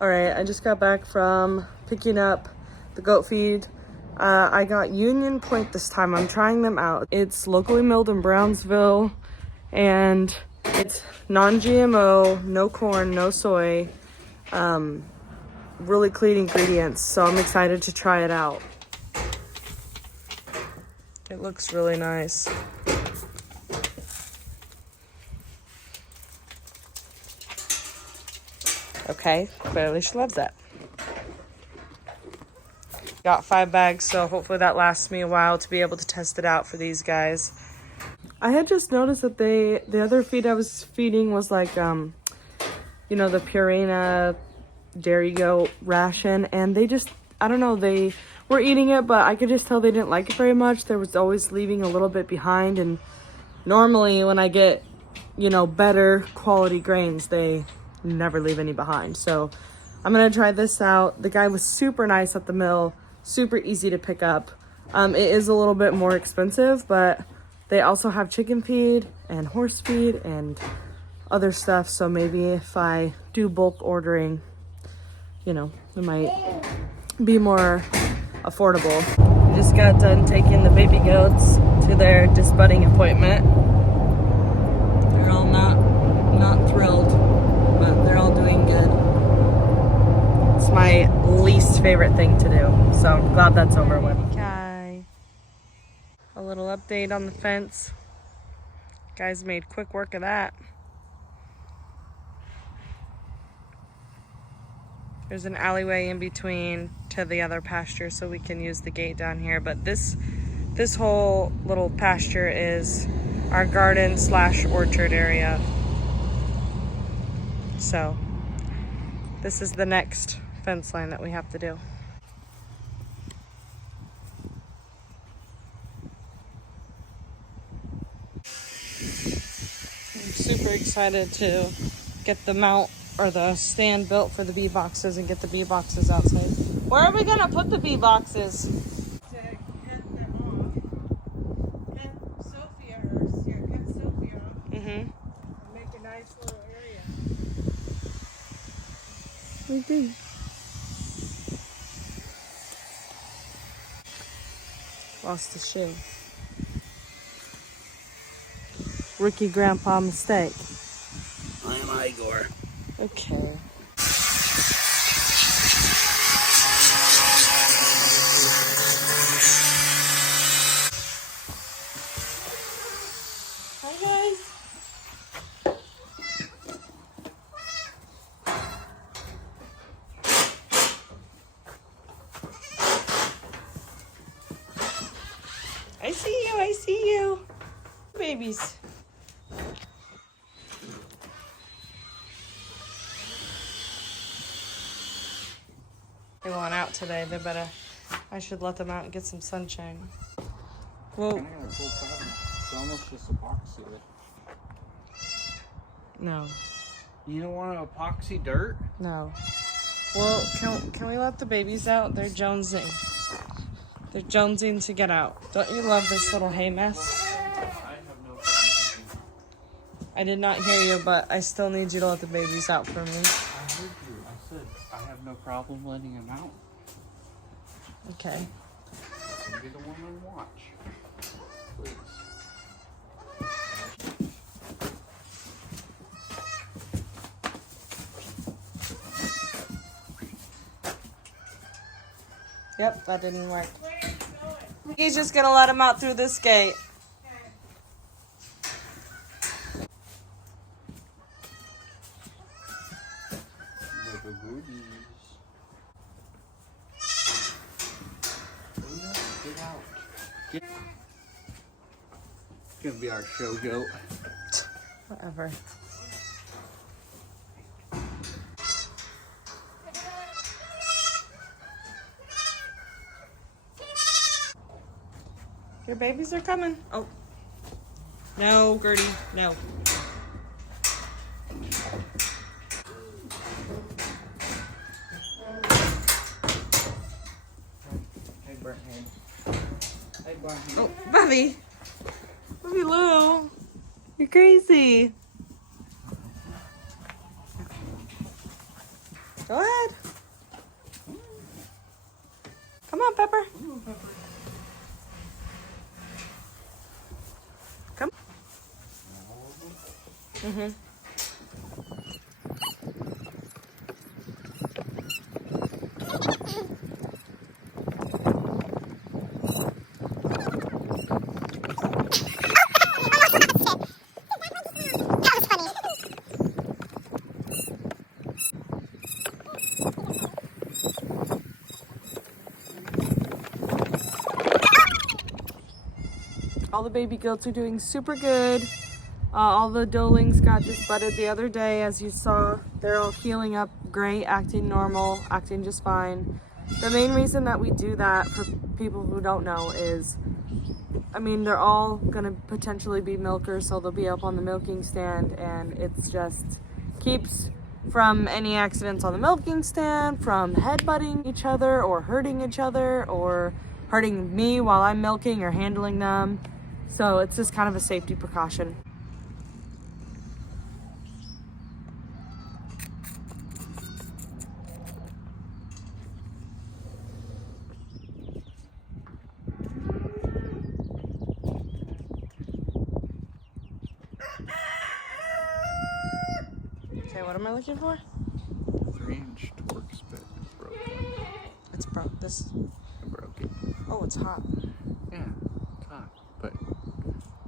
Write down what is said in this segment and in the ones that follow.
All right, I just got back from picking up the goat feed. I got Union Point this time. I'm trying them out. It's locally milled in Brownsville, and it's non-GMO, no corn, no soy, really clean ingredients. So I'm excited to try it out. It looks really nice. Okay, clearly she loves that. Got 5 bags, so hopefully that lasts me a while to be able to test it out for these guys. I had just noticed that the other feed I was feeding was like, you know, the Purina dairy goat ration, and they just, I don't know, they were eating it, but I could just tell they didn't like it very much. There was always leaving a little bit behind, and normally when I get, you know, better quality grains, they never leave any behind. So I'm gonna try this out. The guy was super nice at the mill, super easy to pick up. It is a little bit more expensive, but they also have chicken feed and horse feed and other stuff. So maybe if I do bulk ordering, you know, it might be more affordable. Just got done taking the baby goats to their disbudding appointment. They're all not thrilled, but they're all doing good. It's my least favorite thing to do, so I'm glad that's over with. Okay. A little update on the fence. Guys made quick work of that. There's an alleyway in between to the other pasture, so we can use the gate down here, but this whole little pasture is our garden / orchard area. So this is the next fence line that we have to do. I'm super excited to get the mount or the stand built for the bee boxes and get the bee boxes outside. Where are we gonna put the bee boxes? To head them off. Head Sophia off. Mm-hmm. And make a nice little area. We do. Lost the shoe. Rookie grandpa mistake. I'm Igor. Okay. Hi guys. I see you. Babies. They want out today. I should let them out and get some sunshine. Well, It's almost just epoxy. no. You don't want to epoxy dirt? No. Well, can we let the babies out? They're jonesing. They're jonesing to get out. Don't you love this little hay mess? I have no problem. I did not hear you, but I still need you to let the babies out for me. I heard you. I said I have no problem letting them out. Okay. You can be the one on watch. Please. Yep, that didn't work. He's just gonna let him out through this gate. Little goodies. Get out. Get. It's gonna be our show goat. Whatever. Your babies are coming. Oh. No, Gertie, no. Hey, Brandon. Hey, Brandon. Oh, Bobby. Bobby Lou. You're crazy. Go ahead. on, Pepper. Come. Mm-hmm. All the baby goats are doing super good. All the doelings got just butted the other day, as you saw. They're all healing up great, acting normal, acting just fine. The main reason that we do that, for people who don't know, is, I mean, they're all gonna potentially be milkers, so they'll be up on the milking stand, and it's just keeps from any accidents on the milking stand, from headbutting each other or hurting each other or hurting me while I'm milking or handling them. So it's just kind of a safety precaution. Okay, what am I looking for? 3-inch torque spit is broken. It's broke. This. I broke it. Oh, it's hot. Yeah, it's hot, but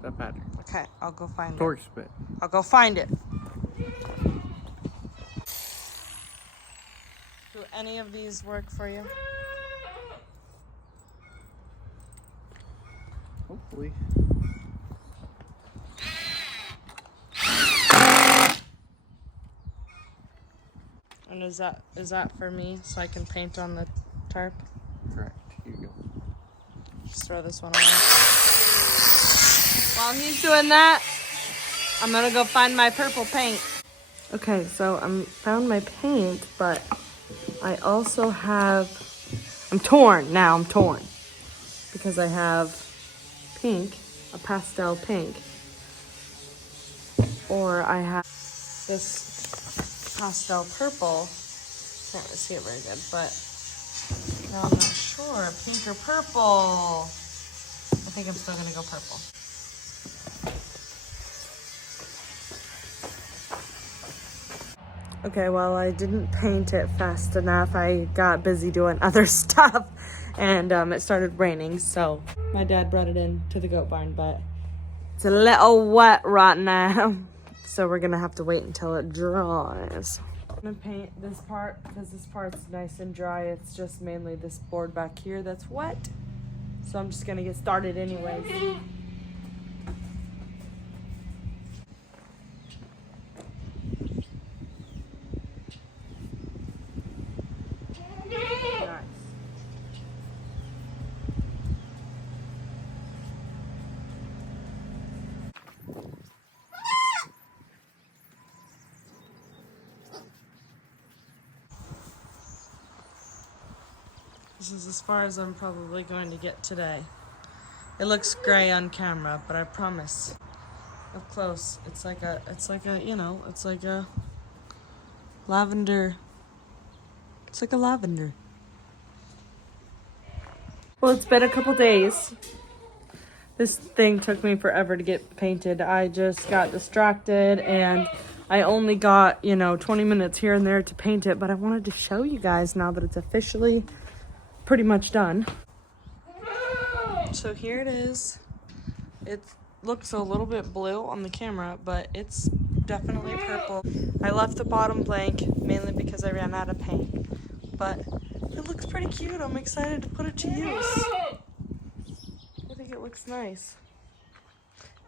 that matters. Okay, I'll go find it. Torque spit. I'll go find it. Do any of these work for you? Hopefully. And is that for me so I can paint on the tarp? Correct. Here you go. Just throw this one away. While he's doing that, I'm gonna go find my purple paint. Okay, so I found my paint, but I also have, I'm torn because I have pink, a pastel pink, or I have this pastel purple. Can't really see it very good, but no, I'm not sure. Pink or purple? I think I'm still gonna go purple. Okay, well, I didn't paint it fast enough. I got busy doing other stuff, and it started raining, so my dad brought it in to the goat barn, but it's a little wet right now, so we're gonna have to wait until it dries. I'm gonna paint this part because this part's nice and dry. It's just mainly this board back here that's wet, so I'm just gonna get started anyways. Nice. This is as far as I'm probably going to get today. It looks gray on camera, but I promise, up close, it's like a, you know, it's like a lavender. It's like a lavender. Well, it's been a couple days. This thing took me forever to get painted. I just got distracted and I only got, 20 minutes here and there to paint it, but I wanted to show you guys now that it's officially pretty much done. So here it is. It looks a little bit blue on the camera, but it's definitely purple. I left the bottom blank mainly because I ran out of paint, but it looks pretty cute. I'm excited to put it to use. I think it looks nice.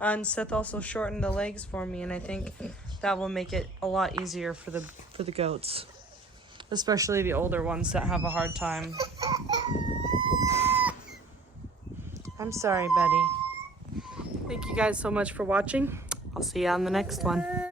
And Seth also shortened the legs for me, and I think that will make it a lot easier for the goats, especially the older ones that have a hard time. I'm sorry, Betty. Thank you guys so much for watching. I'll see you on the next one.